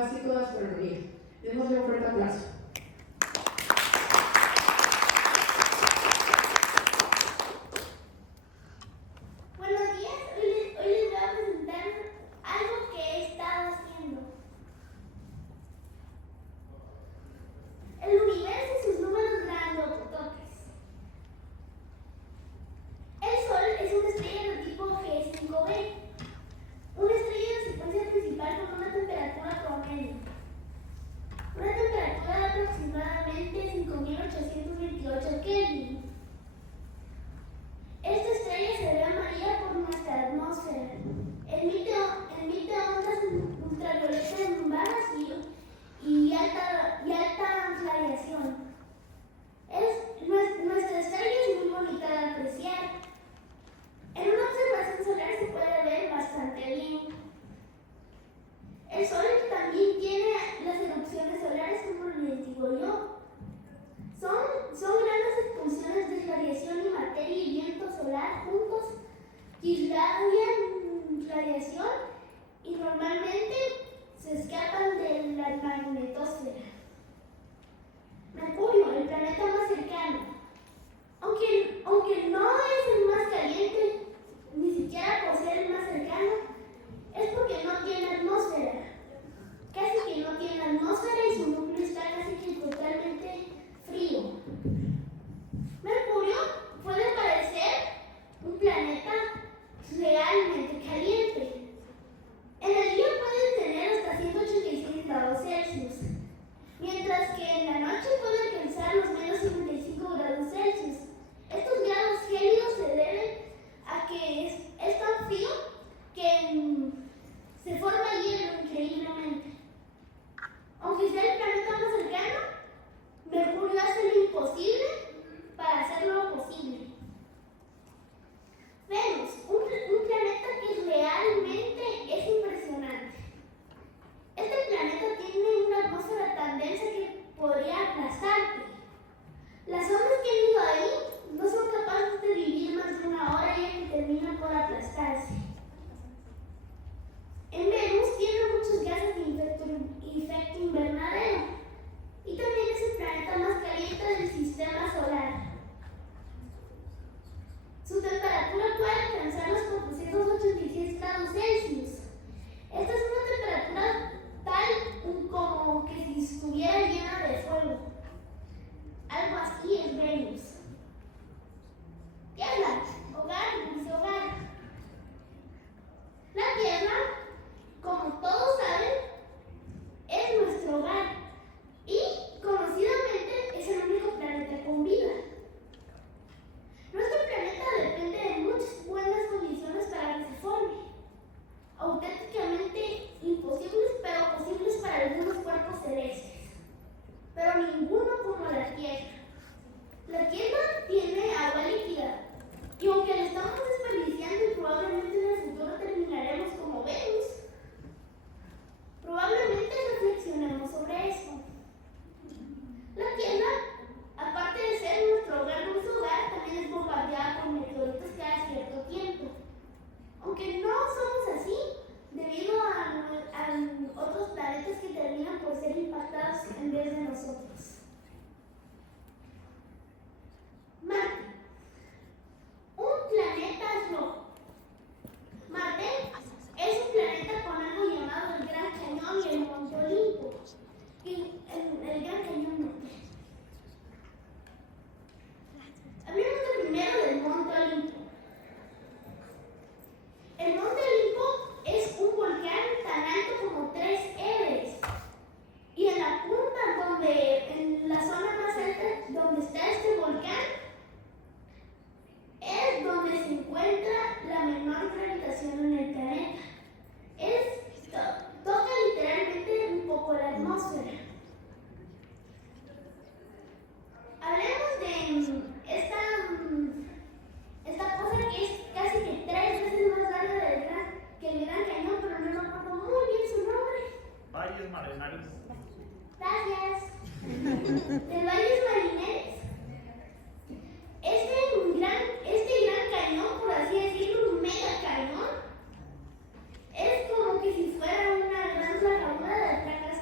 todas y todas por venir. Démosle un fuerte aplauso. Es como que si fuera una gran cerradura de placas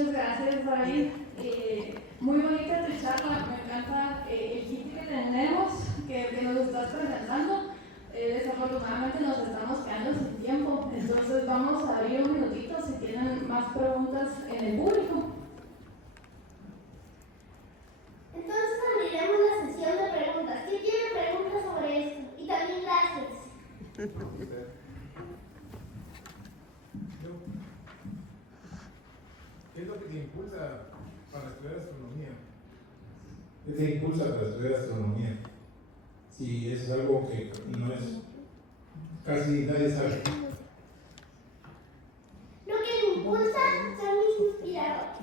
Muchas gracias, David. Muy bonita tu charla, me encanta el kit que tenemos, que nos estás presentando. Desafortunadamente nos estamos quedando sin tiempo, entonces vamos a abrir un minutito si tienen más preguntas en el público. Entonces abriremos la sesión de preguntas. ¿Quién tiene preguntas sobre esto? Y también gracias. ¿Qué es lo que te impulsa para estudiar astronomía? ¿Qué te impulsa para estudiar astronomía? Si es algo que no es, casi nadie sabe. Lo que me impulsa son mis inspiradores.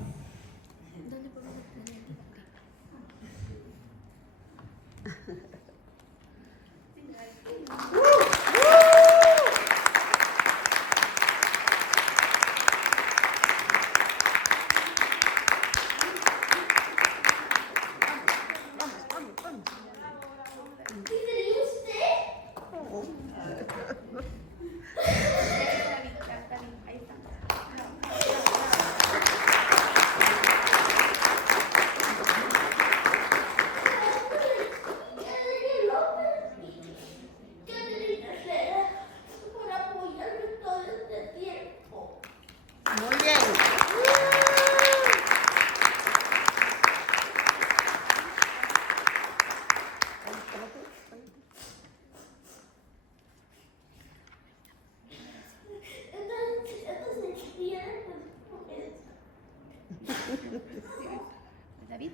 David,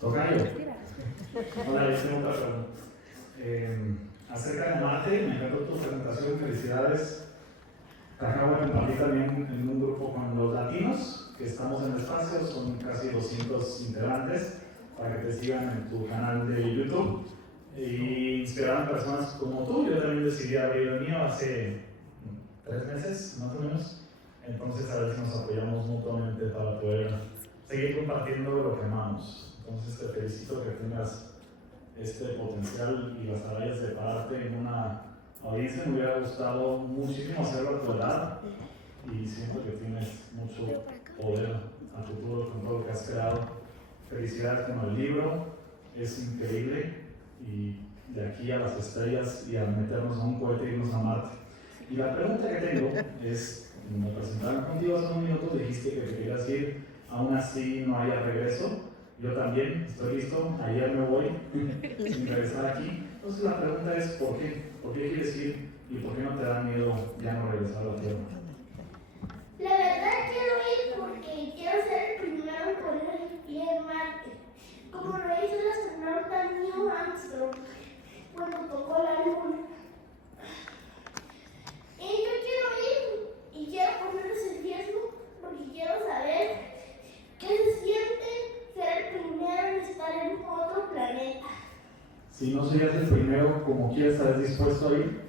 Tocayo. Hola, yo tengo otra pregunta. Acerca de Marte, me encantó tu presentación, felicidades. Te acabo de compartir también en un grupo con los latinos, que estamos en el espacio, son casi 200 integrantes, para que te sigan en tu canal de YouTube. Y inspiraron personas como tú. Yo también decidí abrir el mío hace 3 meses, más o menos. Entonces, a ver si nos apoyamos mutuamente para poder seguir compartiendo lo que amamos. Entonces, te felicito que tengas este potencial y las agallas de pararte en una audiencia. Me hubiera gustado muchísimo hacerlo a tu edad y siento que tienes mucho poder a futuro con todo lo que has creado. Felicidades con el libro, es increíble, y de aquí a las estrellas y a meternos a un cohete y irnos a Marte. Y la pregunta que tengo es, me presentaron contigo hace un minuto, dijiste que te querías ir, aún así no haya regreso. Yo también estoy listo, ayer me voy sin regresar aquí. Entonces la pregunta es, ¿por qué? ¿Por qué quieres ir y por qué no te da miedo ya no regresar a la Tierra? La verdad quiero ir porque quiero ser el primero en poner el pie en Marte, como lo hizo el astronauta Neil Armstrong cuando tocó la Luna. Y yo quiero ir y quiero ponerles en riesgo porque quiero saber qué se siente ser el primero en estar en otro planeta. Si no serías el primero, como quieras, ¿estás dispuesto a ir?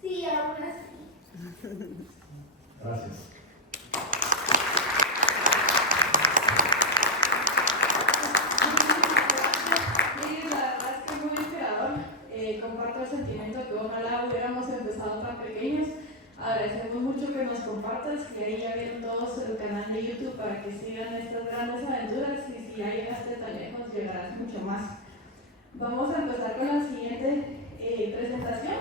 Sí, aún así. Gracias. Sí, la verdad es que es muy inspirador. Comparto el sentimiento que ojalá hubiéramos empezado tan pequeños. Agradecemos mucho que nos compartas, que ahí ya ven todos el canal de YouTube para que sigan estas grandes aventuras, y si ya llegaste tan lejos, llegarás mucho más. Vamos a empezar con la siguiente presentación.